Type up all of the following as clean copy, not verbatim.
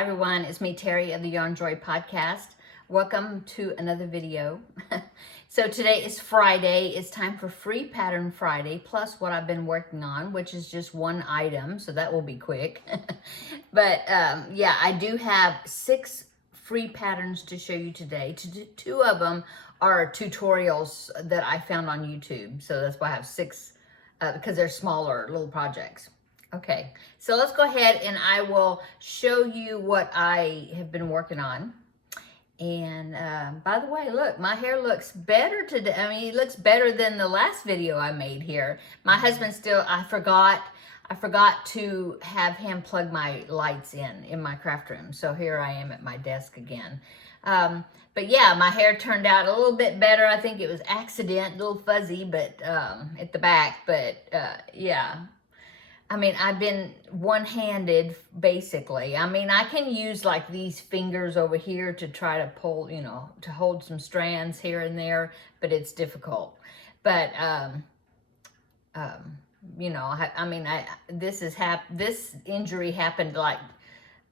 Hi everyone, it's me Terry of the Yarn Joy podcast. Welcome to another video. So today is Friday. It's time for Free Pattern Friday, plus what I've been working on, which is just one item, so that will be quick. But yeah, I do have 6 free patterns to show you today. Two of them are tutorials that I found on YouTube, so that's why I have 6 because they're smaller little projects. Okay, so let's go ahead and I will show you what I have been working on. And by the way, look, my hair looks better today. I mean, it looks better than the last video I made here. My husband still, I forgot to have him plug my lights in my craft room. So here I am at my desk again. But yeah, my hair turned out a little bit better. I think it was accident, a little fuzzy, but at the back, but yeah. I mean, I've been one-handed, basically. I mean, I can use like these fingers over here to try to pull, you know, to hold some strands here and there, but it's difficult. But, you know, this injury happened like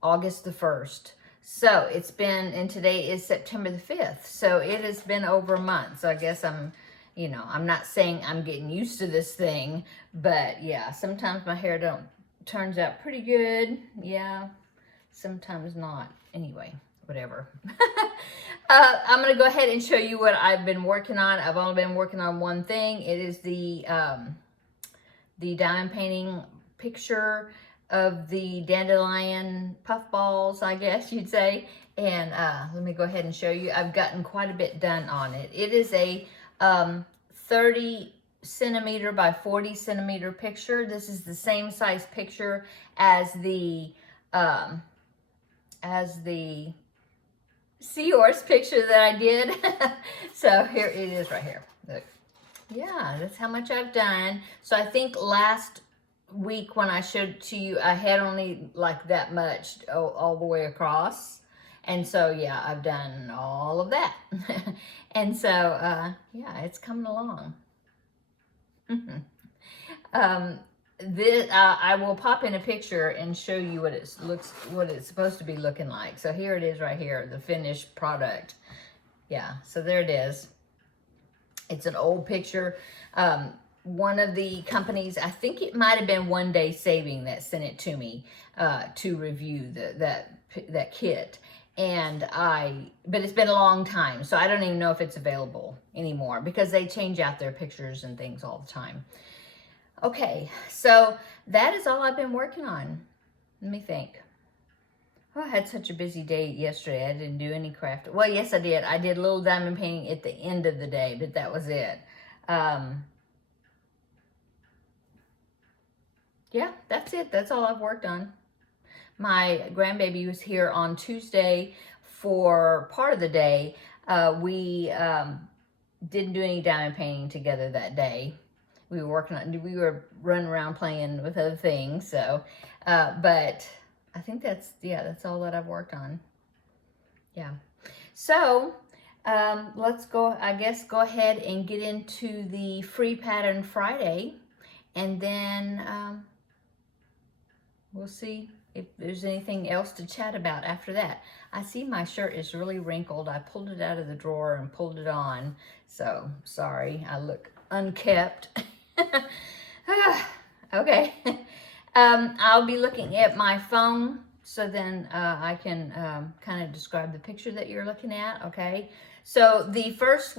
August the 1st. So it's been, and today is September the 5th. So it has been over a month. So I guess you know, I'm not saying I'm getting used to this thing, but yeah, sometimes my hair turns out pretty good. Yeah, sometimes not. Anyway, whatever. I'm gonna go ahead and show you what I've been working on. I've only been working on one thing. It is the diamond painting picture of the dandelion puffballs, I guess you'd say. And let me go ahead and show you. I've gotten quite a bit done on it. It is a 30 centimeter by 40 centimeter picture. This is the same size picture as the seahorse picture that I did. So here it is right here. Look. Yeah, that's how much I've done. So I think last week when I showed to you, I had only like that much all the way across. And so, yeah, I've done all of that. And so, yeah, it's coming along. I will pop in a picture and show you what it's supposed to be looking like. So here it is right here, the finished product. Yeah, so there it is. It's an old picture. One of the companies, I think it might have been One Day Saving that sent it to me to review that kit. But it's been a long time, so I don't even know if it's available anymore because they change out their pictures and things all the time. Okay, so that is all I've been working on. Let me think. Oh, I had such a busy day yesterday. I didn't do any craft. Well, yes, I did. I did a little diamond painting at the end of the day, but that was it. Yeah, that's it. That's all I've worked on. My grandbaby was here on Tuesday for part of the day. We didn't do any diamond painting together that day. We were running around playing with other things. So, but I think that's all that I've worked on. Yeah. So, let's go ahead and get into the Free Pattern Friday, and then we'll see if there's anything else to chat about after that. I see my shirt is really wrinkled. I pulled it out of the drawer and pulled it on. So, sorry, I look unkept. Okay. I'll be looking at my phone, so then I can kind of describe the picture that you're looking at, okay? So the first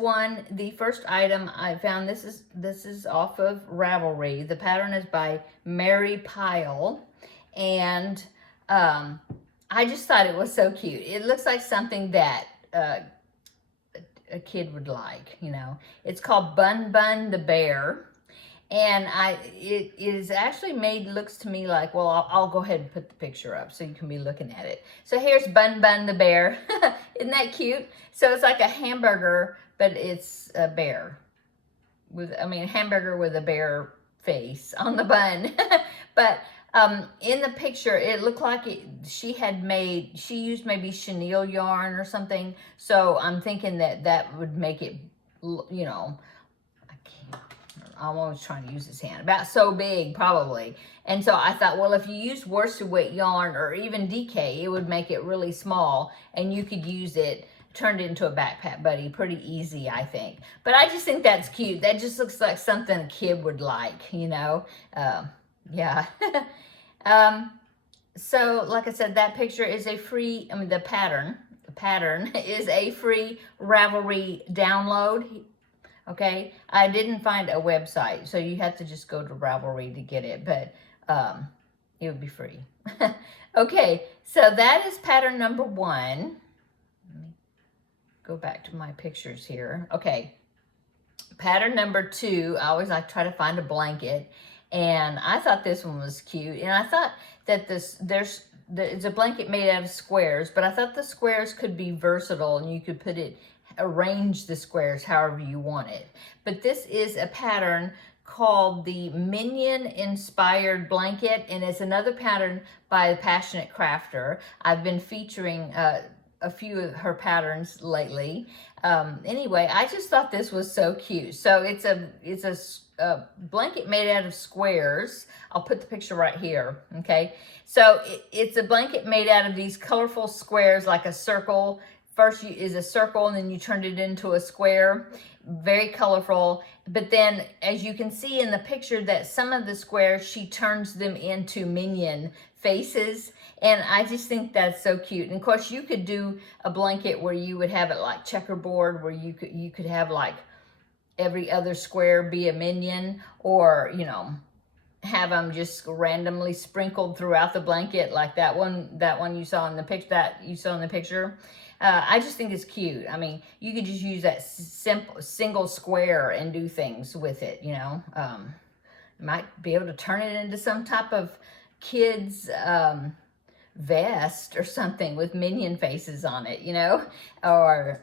item I found, this is off of Ravelry. The pattern is by Mary Pyle. And I just thought it was so cute. It looks like something that a kid would like, you know. It's called Bun Bun the Bear. And it is actually made, looks to me like, well, I'll go ahead and put the picture up so you can be looking at it. So here's Bun Bun the Bear. Isn't that cute? So it's like a hamburger, but it's a bear. A hamburger with a bear face on the bun. But in the picture, it looked like she used maybe chenille yarn or something. So I'm thinking that would make it, you know, I'm always trying to use his hand, about so big probably. And so I thought, well, if you use worsted weight yarn or even DK, it would make it really small and you could use it, turn it into a backpack buddy pretty easy, I think. But I just think that's cute. That just looks like something a kid would like, you know? Yeah. So like I said, that picture is a free, the pattern is a free Ravelry download. Okay, I didn't find a website, so you have to just go to Ravelry to get it, but it would be free. Okay, so that is pattern number 1. Let me go back to my pictures here. Okay, pattern number 2, I always like try to find a blanket, and I thought this one was cute, and I thought that it's a blanket made out of squares, but I thought the squares could be versatile, and you could arrange the squares however you want it. But this is a pattern called the Minion inspired blanket, and it's another pattern by the Passionate Crafter. I've been featuring a few of her patterns lately. Anyway, I just thought this was so cute. So it's a blanket made out of squares. I'll put the picture right here, okay? So it's a blanket made out of these colorful squares, like a circle. First is a circle, and then you turned it into a square. Very colorful. But then, as you can see in the picture, that some of the squares, she turns them into Minion faces. And I just think that's so cute. And of course, you could do a blanket where you would have it like checkerboard, where you could have like every other square be a Minion, or, you know, have them just randomly sprinkled throughout the blanket, like that one you saw in the picture. I just think it's cute. I mean, you could just use that single square and do things with it, you know. You might be able to turn it into some type of kid's vest or something with Minion faces on it, you know, or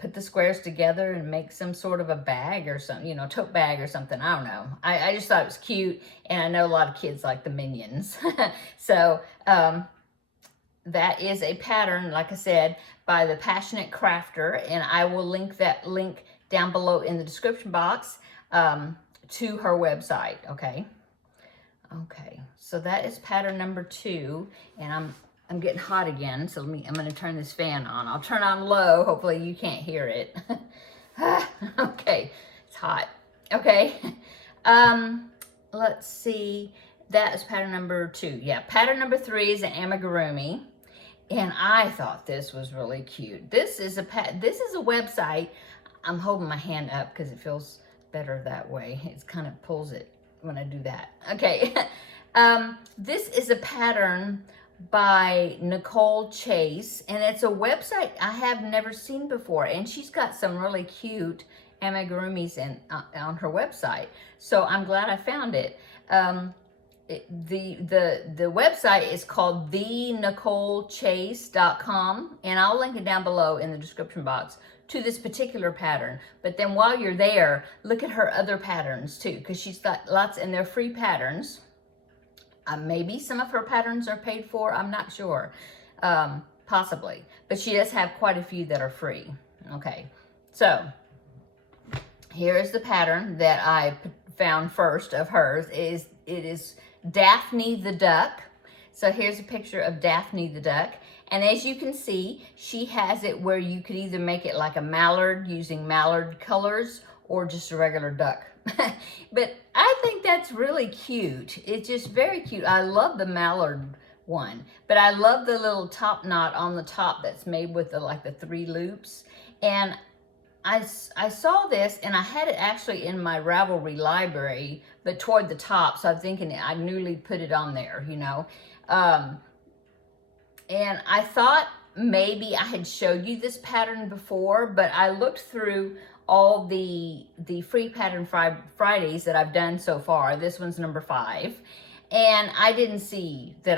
put the squares together and make some sort of a bag or something, you know, tote bag or something. I don't know. I just thought it was cute, and I know a lot of kids like the Minions. So that is a pattern, like I said, by the Passionate Crafter, and I will link that link down below in the description box to her website. Okay. Okay, so that is pattern number 2, and I'm getting hot again, so I'm going to turn this fan on. I'll turn on low. Hopefully you can't hear it. Okay, it's hot. Okay, let's see. That is pattern number 2. Yeah, pattern number 3 is an amigurumi, and I thought this was really cute. This is a website. I'm holding my hand up because it feels better that way. It kind of pulls it when I do that. Okay, this is a pattern by Nicole Chase, and it's a website I have never seen before, and she's got some really cute amigurumis on her website, so I'm glad I found it. The website is called thenicolechase.com, and I'll link it down below in the description box to this particular pattern. But then while you're there, look at her other patterns too, because she's got lots, and they're free patterns. Maybe some of her patterns are paid for, I'm not sure, possibly, but she does have quite a few that are free. Okay, so here is the pattern that I found first of hers. It is Daphne the Duck. So here's a picture of Daphne the Duck. And as you can see, she has it where you could either make it like a mallard using mallard colors, or just a regular duck. But I think that's really cute. It's just very cute. I love the mallard one, but I love the little top knot on the top that's made with the 3 loops. And I saw this, and I had it actually in my Ravelry library, but toward the top, so I'm thinking I newly put it on there, you know. And I thought maybe I had showed you this pattern before, but I looked through all the free pattern Fridays that I've done so far. This one's number 5, and I didn't see that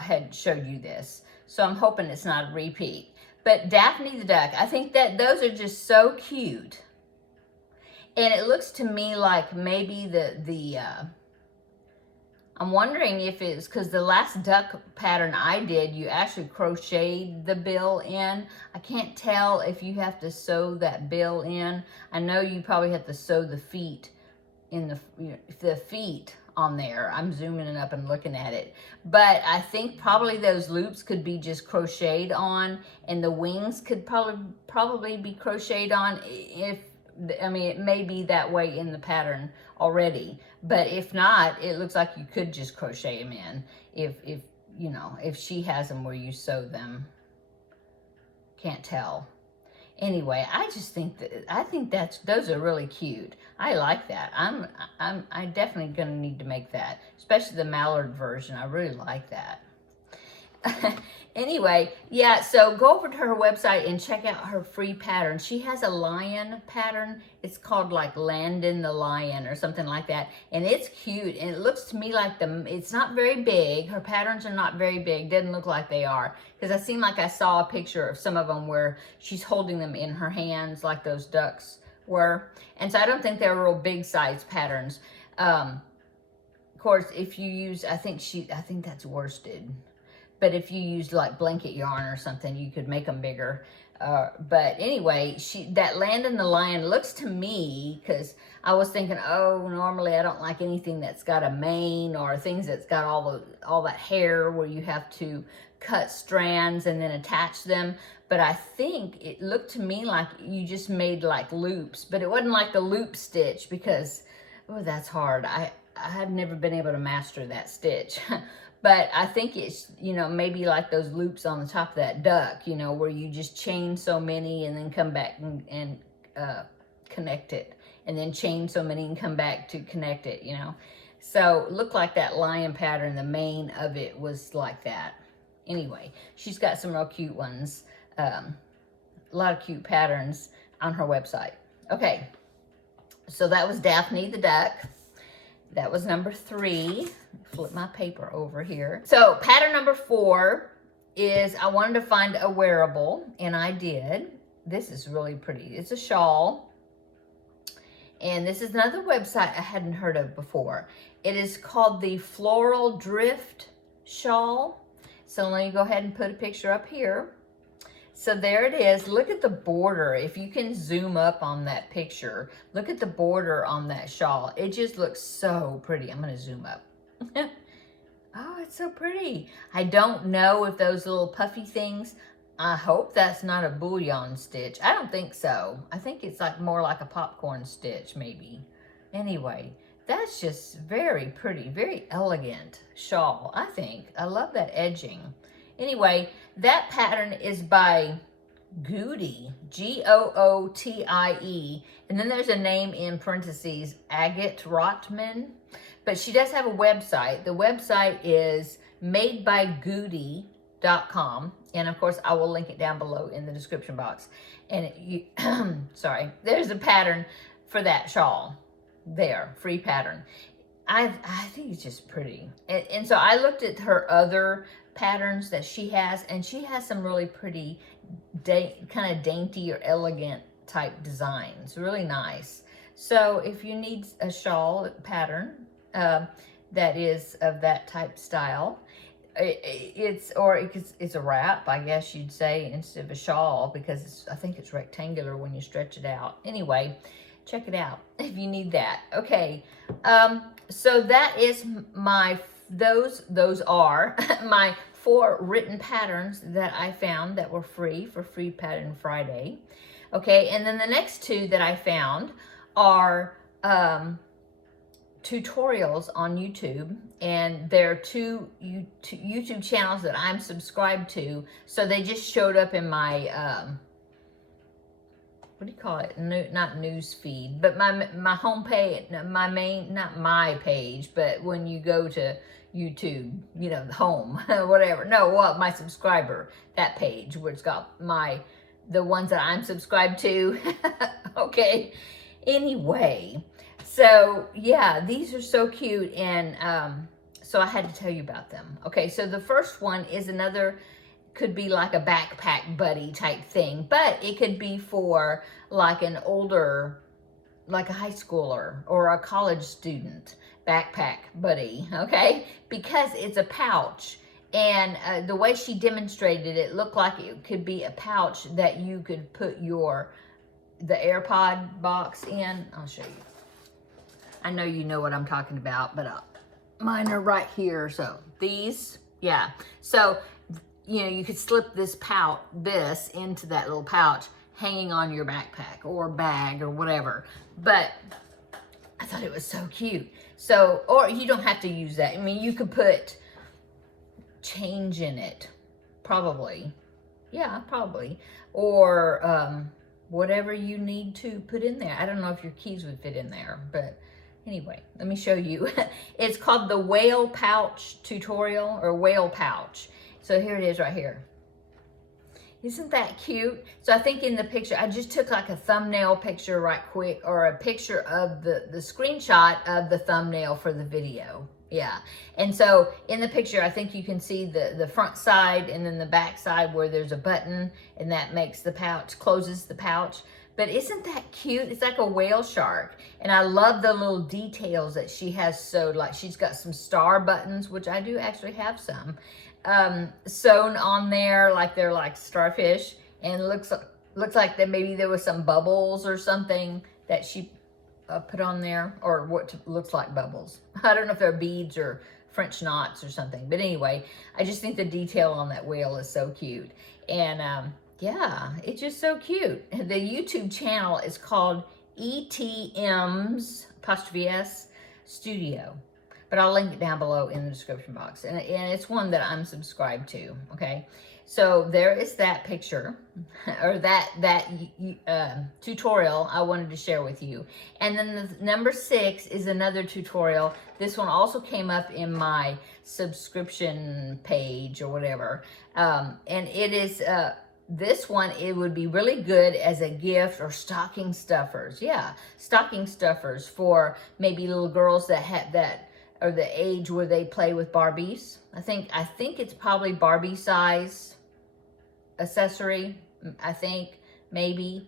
had showed you this, so I'm hoping it's not a repeat. But Daphne the Duck, I think that those are just so cute, and it looks to me like maybe I'm wondering if it's because the last duck pattern I did, you actually crocheted the bill in. I can't tell if you have to sew that bill in. I know you probably have to sew the feet in the feet on there. I'm zooming it up and looking at it. But I think probably those loops could be just crocheted on, and the wings could probably be crocheted on. I mean, it may be that way in the pattern already, but if not, it looks like you could just crochet them in if you know, if she has them where you sew them. Can't tell. Anyway, I just think those are really cute. I like that. I'm definitely gonna need to make that, especially the mallard version. I really like that. Anyway, yeah, so go over to her website and check out her free pattern. She has a lion pattern. It's called like Landon the Lion or something like that. And it's cute. And it looks to me like it's not very big. Her patterns are not very big. Doesn't look like they are. Because I seem like I saw a picture of some of them where she's holding them in her hands like those ducks were. And so I don't think they're real big size patterns. Of course, if you use, I think that's worsted. But if you used like blanket yarn or something, you could make them bigger. But anyway, that Landon the Lion looks to me, because I was thinking, oh, normally I don't like anything that's got a mane or things that's got all that hair where you have to cut strands and then attach them. But I think it looked to me like you just made like loops, but it wasn't like the loop stitch, because, oh, that's hard. I have never been able to master that stitch. But I think it's, you know, maybe like those loops on the top of that duck, you know, where you just chain so many and then come back and connect it. And then chain so many and come back to connect it, you know. So it looked like that lion pattern, the mane of it was like that. Anyway, she's got some real cute ones. A lot of cute patterns on her website. Okay, so that was Daphne the Duck. That was number 3. Flip my paper over here. So pattern number 4 is I wanted to find a wearable, and I did. This is really pretty. It's a shawl. And this is another website I hadn't heard of before. It is called the Floral Drift Shawl. So let me go ahead and put a picture up here. So there it is. Look at the border. If you can zoom up on that picture, look at the border on that shawl. It just looks so pretty. I'm going to zoom up. Oh, it's so pretty. I don't know if those little puffy things, I hope that's not a bullion stitch. I don't think so. I think it's like more like a popcorn stitch maybe. Anyway, that's just very pretty, very elegant shawl, I think. I love that edging. Anyway, that pattern is by Gootie, Gootie, and then there's a name in parentheses, Agate Rotman, but she does have a website. The website is madebygoodie.com, and of course I will link it down below in the description box. And sorry, there's a pattern for that shawl there, free pattern. I think it's just pretty. And so I looked at her other patterns that she has, and she has some really pretty kind of dainty or elegant type designs. Really nice. So if you need a shawl pattern that is of that type style, it's a wrap, I guess you'd say, instead of a shawl, because I think it's rectangular when you stretch it out. Anyway, check it out if you need that. Okay, so that is those are my 4 written patterns that I found that were free for Free Pattern Friday. Okay, and then the next 2 that I found are tutorials on YouTube, and they're 2 YouTube channels that I'm subscribed to, so they just showed up in my what do you call it? Not news feed, but my home page, my main, not my page, but when you go to YouTube, you know, the home, whatever. No, what, my subscriber, that page where it's got the ones that I'm subscribed to. Okay. Anyway, so yeah, these are so cute, and so I had to tell you about them. Okay, so the first one is could be like a backpack buddy type thing, but it could be for like an older, like a high schooler or a college student backpack buddy, okay? Because it's a pouch, and the way she demonstrated it looked like it could be a pouch that you could put the AirPod box in. I'll show you. I know you know what I'm talking about, but mine are right here. So these, yeah. So, you know, you could slip this into that little pouch hanging on your backpack or bag or whatever. But I thought it was so cute. So, or you don't have to use that. I mean, you could put change in it, probably. Yeah, probably. Or whatever you need to put in there. I don't know if your keys would fit in there, but anyway, let me show you. It's called the whale pouch tutorial, or whale pouch. So here it is right here. Isn't that cute? So I think in the picture, I just took like a thumbnail picture right quick, or a picture of the screenshot of the thumbnail for the video. Yeah. And so in the picture, I think you can see the front side and then the back side where there's a button, and that makes the pouch, closes the pouch. But isn't that cute? It's like a whale shark. And I love the little details that she has sewed. Like she's got some star buttons, which I do actually have some, sewn on there, like they're like starfish. And looks like that maybe there was some bubbles or something that she put on there, or what looks like bubbles. I don't know if they're beads or French knots or something. But anyway, I just think the detail on that whale is so cute. And yeah, it's just so cute. The YouTube channel is called ETM's ' Studio. But I'll link it down below in the description box. And it's one that I'm subscribed to, okay? So there is that picture, or that tutorial I wanted to share with you. And then the number 6 is another tutorial. This one also came up in my subscription page or whatever. And it is, this one, it would be really good as a gift, or stocking stuffers. Yeah, stocking stuffers for maybe little girls that have that, or the age where they play with Barbies. I think it's probably Barbie size accessory. I think maybe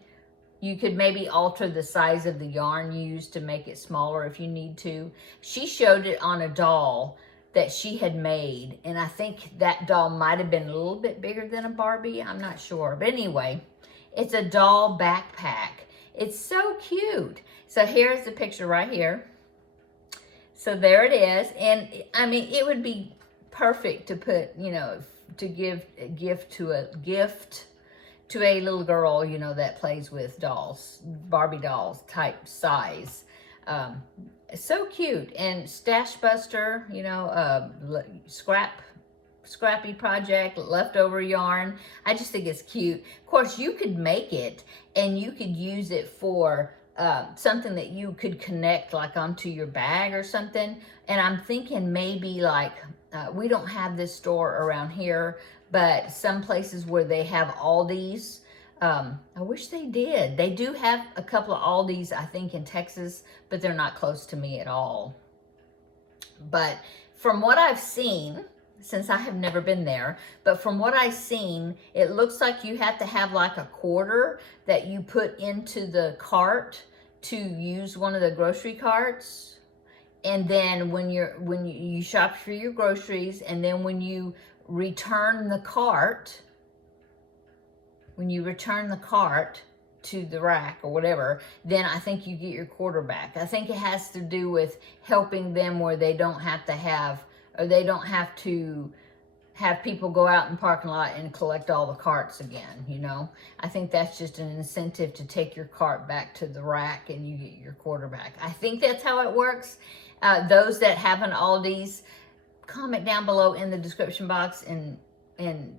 you could maybe alter the size of the yarn used to make it smaller if you need to. She showed it on a doll that she had made, and I think that doll might have been a little bit bigger than a Barbie. I'm not sure, but anyway, it's a doll backpack. It's so cute. So here's the picture right here. So there it is. And I mean, it would be perfect to put, you know, to give a gift to a little girl, you know, that plays with dolls, Barbie dolls type size. So cute. And Stash Buster, you know, scrappy project, leftover yarn. I just think it's cute. Of course, you could make it and you could use it for something that you could connect like onto your bag or something. And I'm thinking maybe like, we don't have this store around here, but some places where they have Aldi's, I wish they did. They do have a couple of Aldi's, I think, in Texas, but they're not close to me at all. But from what I've seen, since I have never been there, but from what I've seen, it looks like you have to have like a quarter that you put into the cart to use one of the grocery carts. And then when you shop for your groceries, and then when you return the cart, to the rack or whatever, then I think you get your quarter back. I think it has to do with helping them where they don't have to have, or they don't have to have people go out in the parking lot and collect all the carts again, you know. I think that's just an incentive to take your cart back to the rack and you get your quarter back. I think that's how it works. Those that have an Aldi's, comment down below in the description box and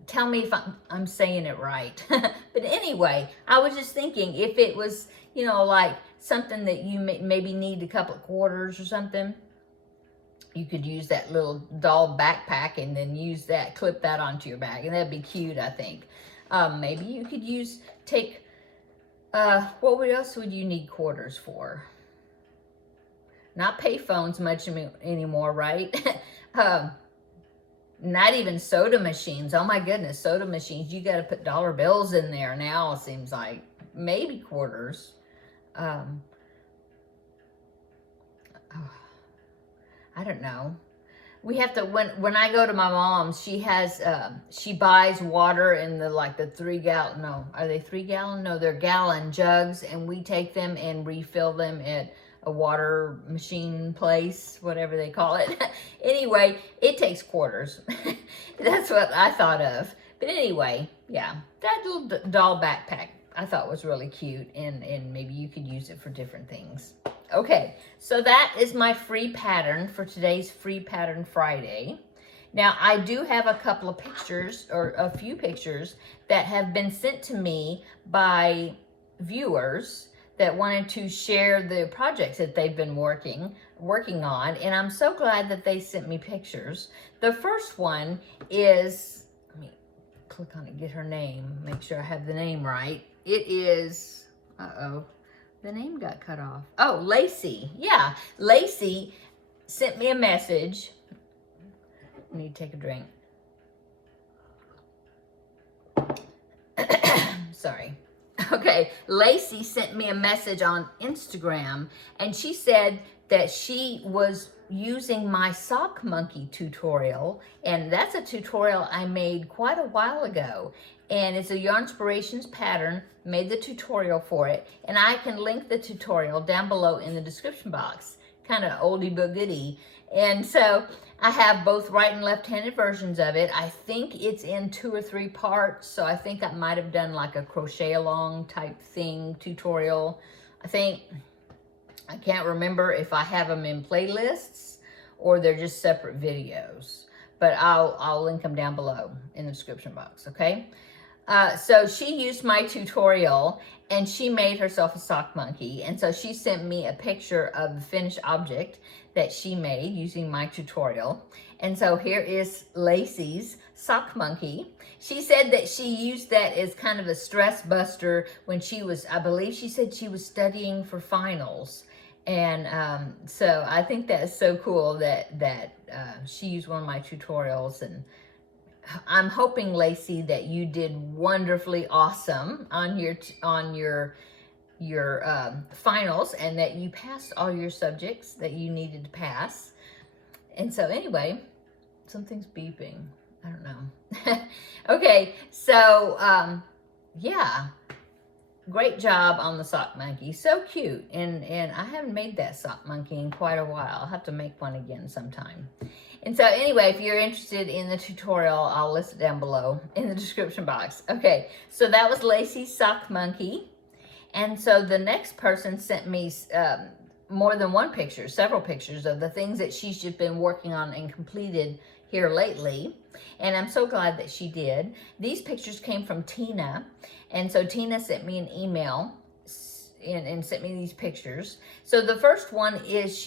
tell me if I'm saying it right. But anyway, I was just thinking if it was, you know, like something that you maybe need a couple of quarters or something, you could use that little doll backpack and then use that, clip that onto your bag, and that'd be cute, I think. Maybe you could what else would you need quarters for? Not pay phones much anymore, right? Not even soda machines. Oh my goodness, soda machines. You got to put dollar bills in there now, it seems like. Maybe quarters. I don't know. We have to, when I go to my mom's, she has, she buys water in the 3 gallon, no, are they 3 gallon? No, they're gallon jugs, and we take them and refill them at a water machine place, whatever they call it. Anyway, it takes quarters. That's what I thought of. But anyway, yeah, that little doll backpack I thought was really cute, and maybe you could use it for different things. Okay, so that is my free pattern for today's Free Pattern Friday. Now, I do have a couple of pictures, or a few pictures, that have been sent to me by viewers that wanted to share the projects that they've been working on, and I'm so glad that they sent me pictures. The first one is, let me click on it, get her name, make sure I have the name right. It is, the name got cut off. Oh, Lacey. Yeah, Lacey sent me a message. I need to take a drink. Sorry. Okay, Lacey sent me a message on Instagram, and she said that she was using my sock monkey tutorial, and that's a tutorial I made quite a while ago, and it's a Yarnspirations pattern. Made the tutorial for it, and I can link the tutorial down below in the description box. Kind of oldie but goodie. And so I have both right and left-handed versions of it. I think it's in 2 or 3 parts, so I think I might have done like a crochet along type thing tutorial. I can't remember if I have them in playlists or they're just separate videos, but I'll link them down below in the description box, okay? So she used my tutorial, and she made herself a sock monkey, and so she sent me a picture of the finished object that she made using my tutorial. And so here is Lacey's sock monkey. She said that she used that as kind of a stress buster when she was, I believe she said she was studying for finals. And so I think that's so cool that she used one of my tutorials, and I'm hoping, Lacey, that you did wonderfully awesome on your finals, and that you passed all your subjects that you needed to pass. And so anyway, something's beeping. I don't know. Okay, so yeah, great job on the sock monkey. So cute, and I haven't made that sock monkey in quite a while. I'll have to make one again sometime. And so anyway, if you're interested in the tutorial, I'll list it down below in the description box. Okay, so that was Lacey's sock monkey. And so the next person sent me more than one picture, several pictures of the things that she's just been working on and completed here lately. And I'm so glad that she did. These pictures came from Tina. And so Tina sent me an email and sent me these pictures. So the first one is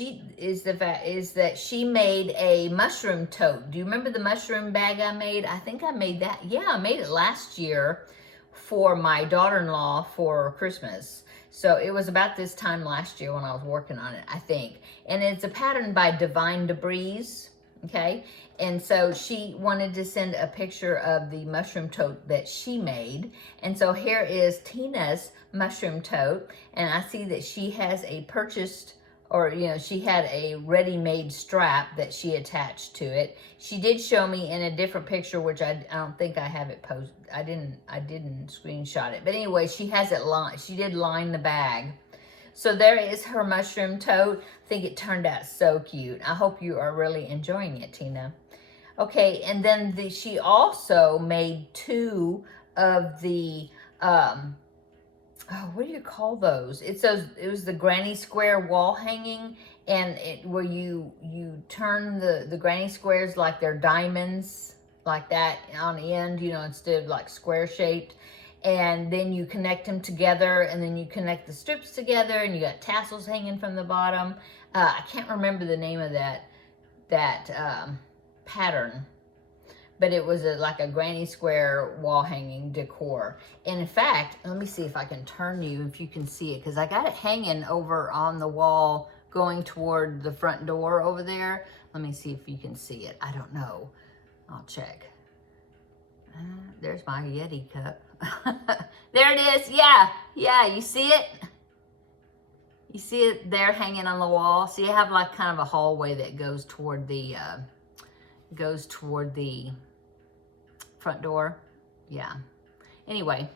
that she made a mushroom tote. Do you remember the mushroom bag I made? I think I made that. Yeah, I made it last year for my daughter-in-law for Christmas. So it was about this time last year when I was working on it, I think. And it's a pattern by Divine Debris, okay? And so she wanted to send a picture of the mushroom tote that she made. And so here is Tina's mushroom tote. And I see that she has a purchased, or, you know, she had a ready-made strap that she attached to it. She did show me in a different picture, which I don't think I have it posted. I didn't screenshot it. But anyway, she has it lined. She did line the bag. So there is her mushroom tote. I think it turned out so cute. I hope you are really enjoying it, Tina. Okay, and then she also made 2 of the, what do you call those? It was the granny square wall hanging, and where you turn the granny squares like they're diamonds, like that on the end, you know, instead of like square shaped. And then you connect them together, and then you connect the strips together, and you got tassels hanging from the bottom. I can't remember the name of that pattern, but it was like a granny square wall hanging decor. And in fact, let me see if I can turn you, if you can see it, because I got it hanging over on the wall going toward the front door over there. Let me see if you can see it. I don't know. I'll check. There's my Yeti cup. There it is. Yeah, you see it? You see it there hanging on the wall? So you have like kind of a hallway that goes toward the front door. Yeah. Anyway,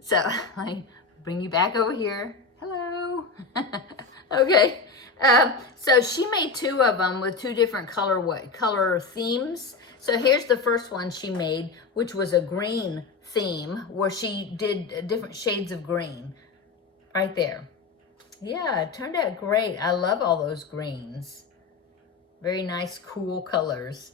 so let me bring you back over here. Hello. Okay. So she made two of them with two different color themes. So here's the first one she made, which was a green theme where she did different shades of green right there. Yeah, it turned out great. I love all those greens. Very nice, cool colors.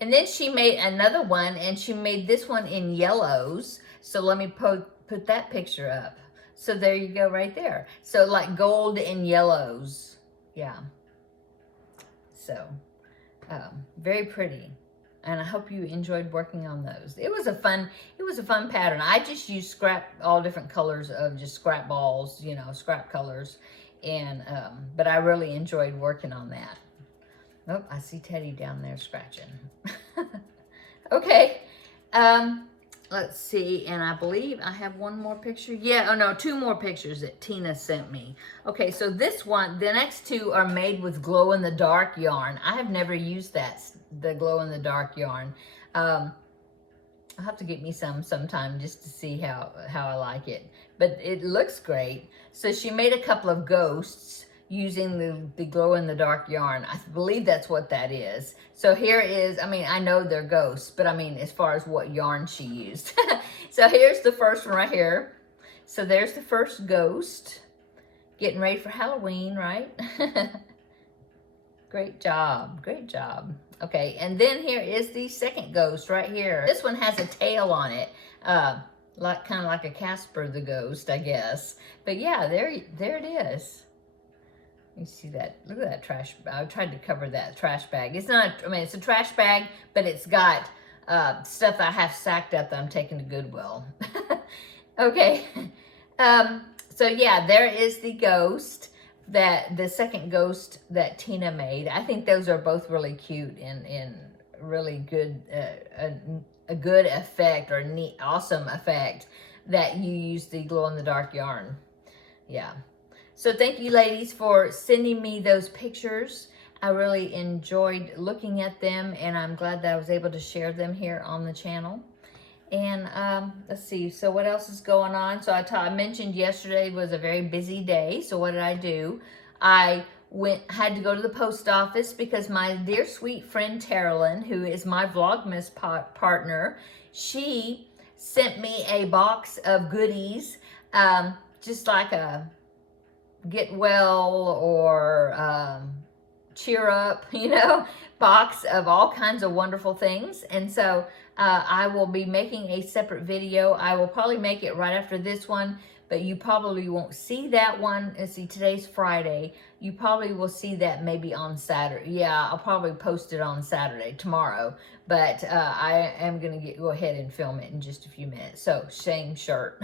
And then she made another one, and she made this one in yellows. So let me put that picture up. So there you go right there. So like gold and yellows. Yeah. So very pretty. And I hope you enjoyed working on those. It was a fun pattern. I just used all different colors of just scrap balls, you know, scrap colors. And, but I really enjoyed working on that. Oh, I see Teddy down there scratching. Okay. Let's see. And I believe I have one more picture. Yeah, oh no, two more pictures that Tina sent me. Okay, so this one, the next two are made with glow-in-the-dark yarn. I have never used the glow-in-the-dark yarn. I'll have to get me some sometime just to see how I like it. But it looks great. So she made a couple of ghosts using the glow-in-the-dark yarn. I believe that's what that is. So here is, I mean, I know they're ghosts, but I mean, as far as what yarn she used. So here's the first one right here. So there's the first ghost. Getting ready for Halloween, right? Great job, great job. Okay, and then here is the second ghost right here. This one has a tail on it, kind of like a Casper the Ghost, I guess. But yeah, there it is. You see that? Look at that trash. I tried to cover that trash bag. It's not, I mean, it's a trash bag, but it's got stuff I have sacked up that I'm taking to Goodwill. Okay. So yeah, there is the ghost, the second ghost that Tina made. I think those are both really cute and really good, a good effect or neat, awesome effect that you use the glow-in-the-dark yarn. Yeah. So thank you, ladies, for sending me those pictures. I really enjoyed looking at them, and I'm glad that I was able to share them here on the channel. And let's see, so what else is going on? So I mentioned yesterday was a very busy day. So what did I do? I had to go to the post office because my dear sweet friend Terrilyn, who is my Vlogmas partner, she sent me a box of goodies, just like a get well or cheer up, you know, box of all kinds of wonderful things. And so I will be making a separate video. I will probably make it right after this one, but you probably won't see that one. Let's see, today's Friday. You probably will see that maybe on Saturday. Yeah, I'll probably post it on Saturday, tomorrow. But I am going to go ahead and film it in just a few minutes. So, same shirt.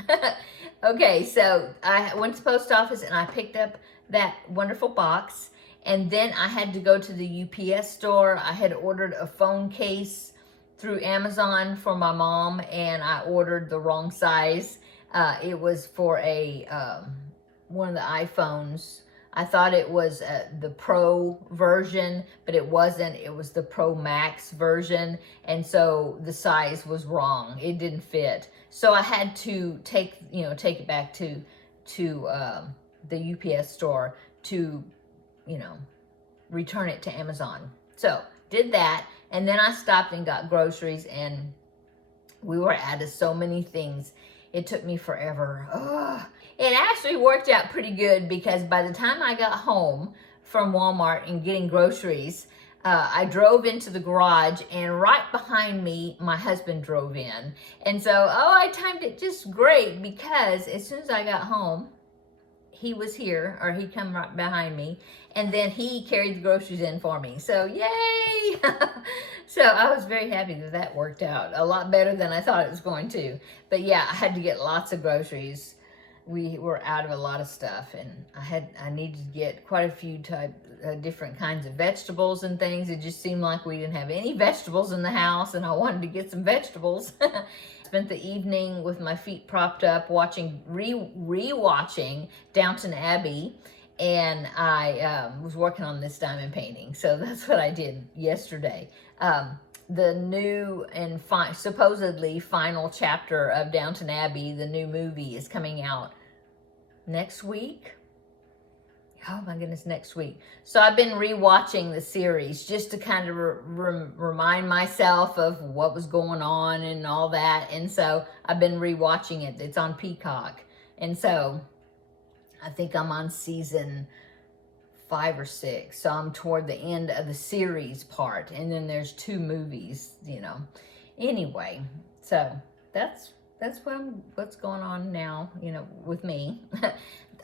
Okay, so I went to the post office and I picked up that wonderful box. And then I had to go to the UPS store. I had ordered a phone case through Amazon for my mom, and I ordered the wrong size. It was for one of the iPhones. I thought it was the Pro version, but it wasn't. It was the Pro Max version, and so the size was wrong. It didn't fit. So I had to take it back to the UPS store to, return it to Amazon. So did that, and then I stopped and got groceries, and we were out of so many things. It took me forever. Ugh. It actually worked out pretty good because by the time I got home from Walmart and getting groceries, I drove into the garage, and right behind me, my husband drove in. And so, I timed it just great because as soon as I got home, he was here, or he come right behind me, and then he carried the groceries in for me. So, yay! So I was very happy that worked out. A lot better than I thought it was going to. But yeah, I had to get lots of groceries. We were out of a lot of stuff, and I needed to get quite a few different kinds of vegetables and things. It just seemed like we didn't have any vegetables in the house, and I wanted to get some vegetables. Spent the evening with my feet propped up watching, re-watching Downton Abbey, and I was working on this diamond painting. So that's what I did yesterday. The new and supposedly final chapter of Downton Abbey, the new movie, is coming out next week. Oh my goodness, next week. So I've been rewatching the series just to kind of remind myself of what was going on and all that. And so I've been rewatching it. It's on Peacock. And so I think I'm on season 5 or 6. So I'm toward the end of the series part. And then there's 2 movies, you know. Anyway, so that's what's going on now, you know, with me.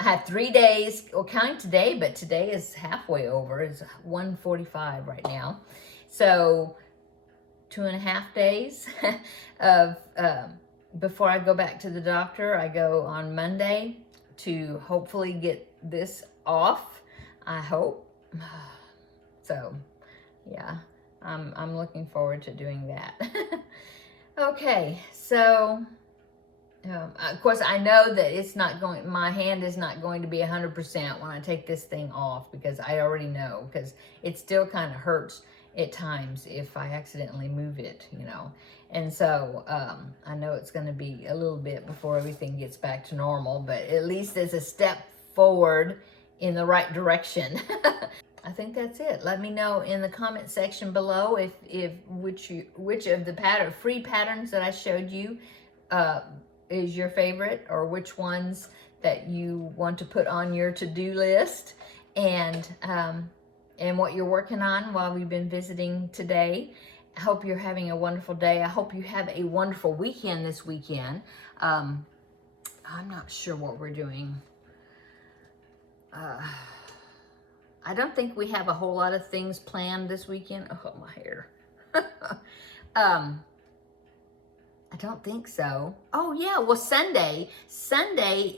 I have 3 days, well, counting today, but today is halfway over. It's 1:45 right now. So 2.5 days of before I go back to the doctor. I go on Monday to hopefully get this off, I hope. So yeah, I'm looking forward to doing that. Okay, so of course, I know that it's not going, my hand is not going to be 100% when I take this thing off, because I already know, because it still kind of hurts at times if I accidentally move it, you know. And so I know it's going to be a little bit before everything gets back to normal, but at least it's a step forward in the right direction. I think that's it. Let me know in the comment section below if which of the free patterns that I showed you is your favorite, or which ones that you want to put on your to-do list, and what you're working on while we've been visiting today. I hope you're having a wonderful day. I hope you have a wonderful weekend this weekend. I'm not sure what we're doing. I don't think we have a whole lot of things planned this weekend. Oh, my hair. I don't think so. Oh yeah, well Sunday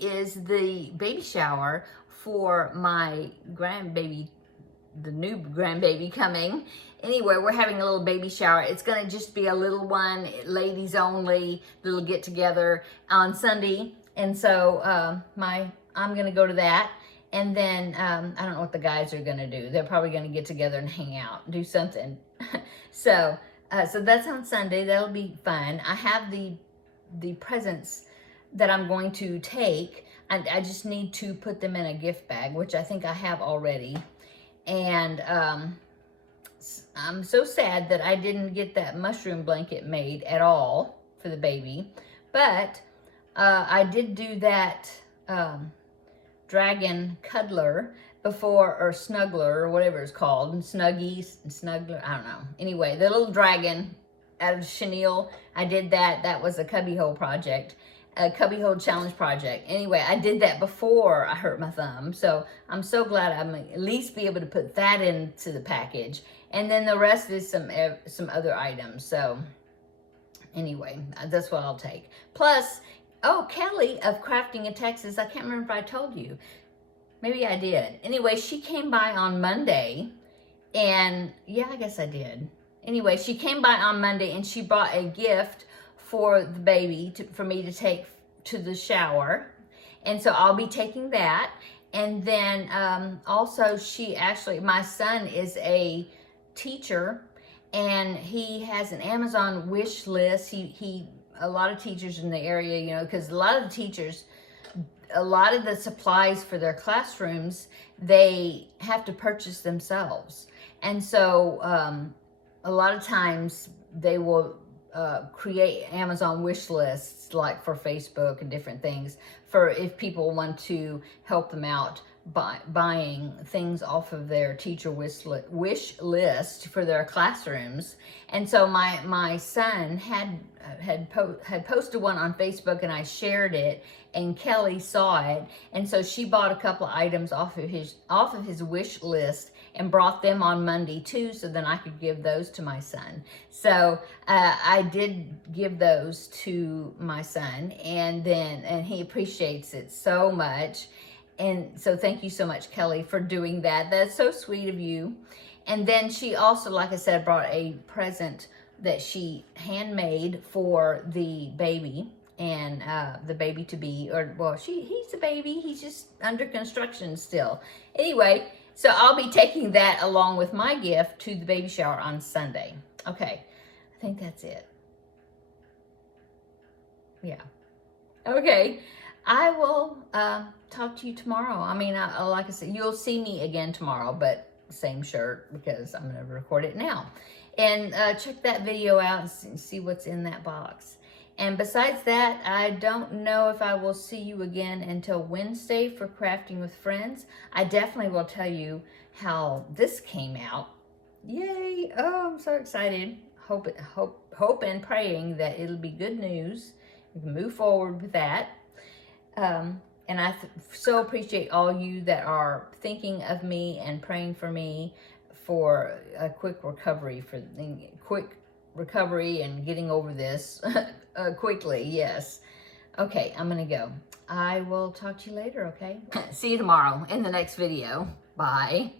is the baby shower for my grandbaby, the new grandbaby coming. Anyway, we're having a little baby shower. It's gonna just be a little one, ladies only, little get together on Sunday. And so I'm gonna go to that. And then I don't know what the guys are gonna do. They're probably gonna get together and hang out, do something. So that's on Sunday. That'll be fun. I have the presents that I'm going to take. I just need to put them in a gift bag, which I think I have already. And I'm so sad that I didn't get that mushroom blanket made at all for the baby. But I did do that dragon cuddler before, or snuggler, or whatever it's called, and snuggies and snuggler, I don't know. Anyway, the little dragon out of chenille, I did that. That was a cubbyhole project, a cubbyhole challenge project. Anyway, I did that before I hurt my thumb, so I'm so glad I'm at least be able to put that into the package. And then the rest is some other items. So anyway, that's what I'll take. Plus, oh, Kelly of Crafting in Texas, I can't remember if I told you. Maybe I did. Anyway, she came by on Monday, and yeah, I guess I did. Anyway, she came by on Monday, and she brought a gift for the baby for me to take to the shower. And so I'll be taking that. And then also my son is a teacher, and he has an Amazon wish list. A lot of teachers in the area, you know, because a lot of the teachers, a lot of the supplies for their classrooms, they have to purchase themselves. And so a lot of times they will create Amazon wish lists, like for Facebook and different things, for if people want to help them out buying things off of their teacher wish list for their classrooms. And so my son had posted one on Facebook, and I shared it, and Kelly saw it, and so she bought a couple of items off of his wish list and brought them on Monday too, so then I could give those to my son. So I did give those to my son, and he appreciates it so much. And so thank you so much, Kelly, for doing that. That's so sweet of you. And then she also, like I said, brought a present that she handmade for the baby, and the baby to be, or well, he's a baby. He's just under construction still. Anyway, so I'll be taking that along with my gift to the baby shower on Sunday. Okay, I think that's it. Yeah. Okay. I will talk to you tomorrow. I mean, like I said, you'll see me again tomorrow, but same shirt because I'm going to record it now. And check that video out and see what's in that box. And besides that, I don't know if I will see you again until Wednesday for Crafting with Friends. I definitely will tell you how this came out. Yay! Oh, I'm so excited. Hope and praying that it'll be good news. We can move forward with that. And I so appreciate all you that are thinking of me and praying for me for a quick recovery and getting over this quickly. Yes. Okay, I'm gonna go. I will talk to you later, okay? See you tomorrow in the next video. Bye.